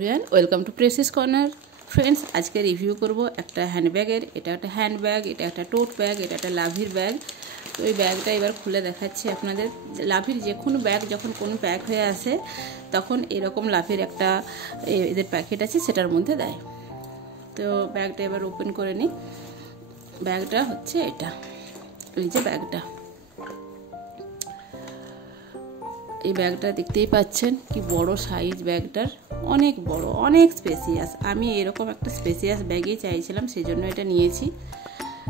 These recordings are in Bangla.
Everyone, welcome to precis corner. Friends, আজকে রিভিউ করব একটা হ্যান্ডব্যাগের। এটা একটা হ্যান্ডব্যাগ, এটা একটা টোট ব্যাগ, এটা একটা লাভির ব্যাগ। তো এই ব্যাগটা এবার খুলে দেখাচ্ছি আপনাদের। লাভির যে কোনো ব্যাগ যখন কোনো প্যাক হয়ে আসে তখন এরকম লাভির একটা এদের প্যাকেট আছে, সেটার মধ্যে দেয়। তো ব্যাগটা এবার ওপেন করে নিই। ব্যাগটা হচ্ছে এটা, এই যে ব্যাগটা। এই ব্যাগটা দেখতেই পাচ্ছেন কি বড় সাইজ ব্যাগটার, অনেক বড়, অনেক স্পেসিয়াস। আমি এরকম একটা স্পেসিয়াস ব্যাগই চাইছিলাম, সেই জন্য এটা নিয়েছি।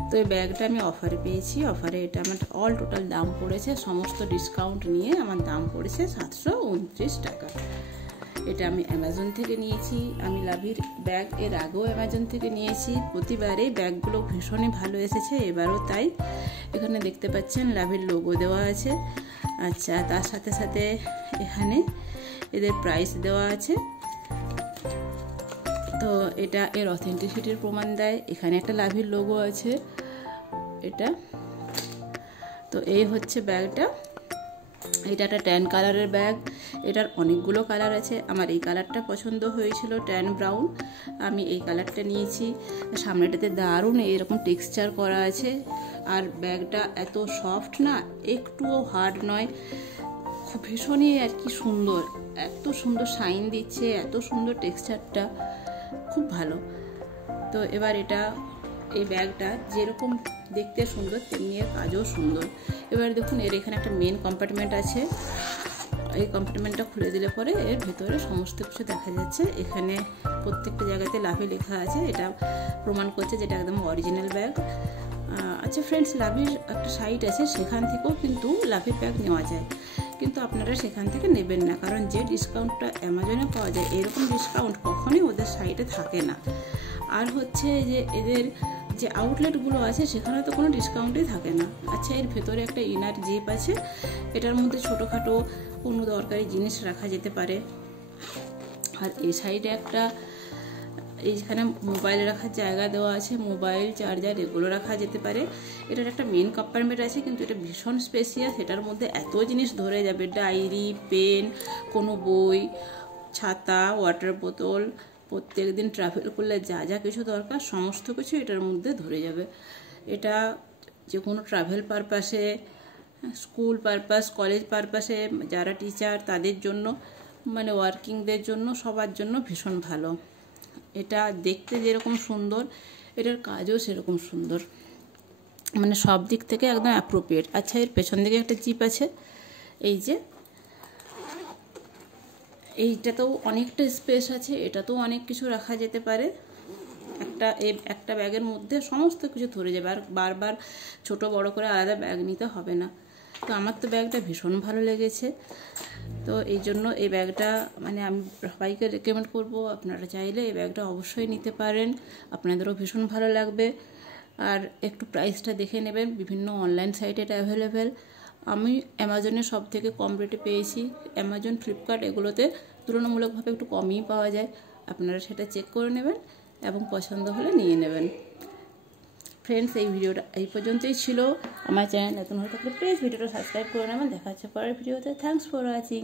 তো এই ব্যাগটা আমি অফারে পেয়েছি। অফারে এটা আমার অল টোটাল দাম পড়েছে, সমস্ত ডিসকাউন্ট নিয়ে আমার দাম পড়েছে 729 টাকা। এটা আমি অ্যামাজন থেকে নিয়েছি। আমি লাভির ব্যাগ এর আগেও অ্যামাজন থেকে নিয়েছি। প্রতিবারেই ব্যাগগুলো ভীষণই ভালো এসেছে, এবারও তাই। এখানে দেখতে পাচ্ছেন লাভির লোগো দেওয়া আছে। আচ্ছা, তার সাথে সাথে এখানে এদের প্রাইস দেওয়া আছে। তো এটা এর অথেন্টিসিটির প্রমাণ দেয়। এখানে একটা লাভির লোগো আছে এটা। তো এই হচ্ছে ব্যাগটা। এটা একটা ট্যান কালারের ব্যাগ। এটার অনেকগুলো কালার আছে। আমার এই কালারটা পছন্দ হয়েছিল, ট্যান ব্রাউন। আমি এই কালারটা নিয়েছি। সামনেটাতে দারুণ এরকম টেক্সচার করা আছে। আর ব্যাগটা এত সফট না, একটুও হার্ড নয়, খুব ভীষণই আর কি সুন্দর। এত সুন্দর শাইন দিচ্ছে, এত সুন্দর টেক্সচারটা, খুব ভালো। তো এবার এটা, এই ব্যাগটা যেরকম দেখতে সুন্দর তেমনি এর কাজও সুন্দর। এবার দেখুন, এর এখানে একটা মেন কম্পার্টমেন্ট আছে। এই কম্পার্টমেন্টটা খুলে দিলে পরে এর ভেতরে সমস্ত কিছু দেখা যাচ্ছে। এখানে প্রত্যেকটা জায়গাতে লাভি লেখা আছে, এটা প্রমাণ করছে যেটা একদম অরিজিনাল ব্যাগ। আচ্ছা ফ্রেন্ডস, লাভির একটা সাইট আছে, সেখান থেকেও কিন্তু লাভির ব্যাগ নেওয়া যায়, কিন্তু আপনারা সেখান থেকে নেবেন না, কারণ যে ডিসকাউন্টটা অ্যামাজনে পাওয়া যায় এরকম ডিসকাউন্ট কখনোই ওদের সাইটে থাকে না। আর হচ্ছে যে এদের যে আউটলেটগুলো আছে সেখানে তো কোনো ডিসকাউন্টই থাকে না। আচ্ছা, এর ভেতরে একটা ইনার জিপ আছে, এটার মধ্যে ছোটোখাটো কোনো দরকারি জিনিস রাখা যেতে পারে। আর এই সাইডে একটা, এইখানে মোবাইল রাখার জায়গা দেওয়া আছে, মোবাইল, চার্জার এগুলো রাখা যেতে পারে। এটার একটা মেন কম্পার্টমেন্ট আছে, কিন্তু এটা ভীষণ স্পেসিয়াস। এটার মধ্যে এত জিনিস ধরে যাবে, ডায়েরি, পেন, কোনো বই, ছাতা, ওয়াটার বোতল, প্রত্যেক দিন ট্রাভেল করলে যা যা কিছু দরকার সমস্ত কিছু এটার মধ্যে ধরে যাবে। এটা যে কোনো ট্রাভেল পারপাসে, স্কুল পারপাস, কলেজ পারপাসে, যারা টিচার তাদের জন্য, মানে ওয়ার্কিংদের জন্য, সবার জন্য ভীষণ ভালো। এটা দেখতে যেরকম সুন্দর, এটার কাজও সেরকম সুন্দর, মানে সব দিক থেকে একদম অ্যাপ্রোপ্রিয়েট। আচ্ছা, এর পেছন দিকে একটা জিপ আছে, এই যে এইটাতেও অনেকটা স্পেস আছে, এটাতেও অনেক কিছু রাখা যেতে পারে। একটা ব্যাগের মধ্যে সমস্ত কিছু ধরে যাবে, আর বারবার ছোট বড় করে আলাদা ব্যাগ নিতে হবে না। তো আমার তো ব্যাগটা ভীষণ ভালো লেগেছে। তো এই জন্য এই ব্যাগটা মানে আমি সবাইকে রেকমেন্ড করব, আপনারা চাইলে এই ব্যাগটা অবশ্যই নিতে পারেন, আপনাদেরও ভীষণ ভালো লাগবে। আর একটু প্রাইসটা দেখে নেবেন, বিভিন্ন অনলাইন সাইটে এটা অ্যাভেলেবেল। আমি অ্যামাজনে সব থেকে কম রেটে পেয়েছি। অ্যামাজন, ফ্লিপকার্ট এগুলোতে তুলনামূলকভাবে একটু কমই পাওয়া যায়। আপনারা সেটা চেক করে নেবেন এবং পছন্দ হলে নিয়ে নেবেন। ফ্রেন্ডস, এই ভিডিওটা এই পর্যন্তই ছিল। আমার চ্যানেল নতুন হয়ে থাকলে প্লিজ ভিডিওটা সাবস্ক্রাইব করে নেবেন। দেখা হচ্ছে পরের ভিডিওতে। Thanks for watching.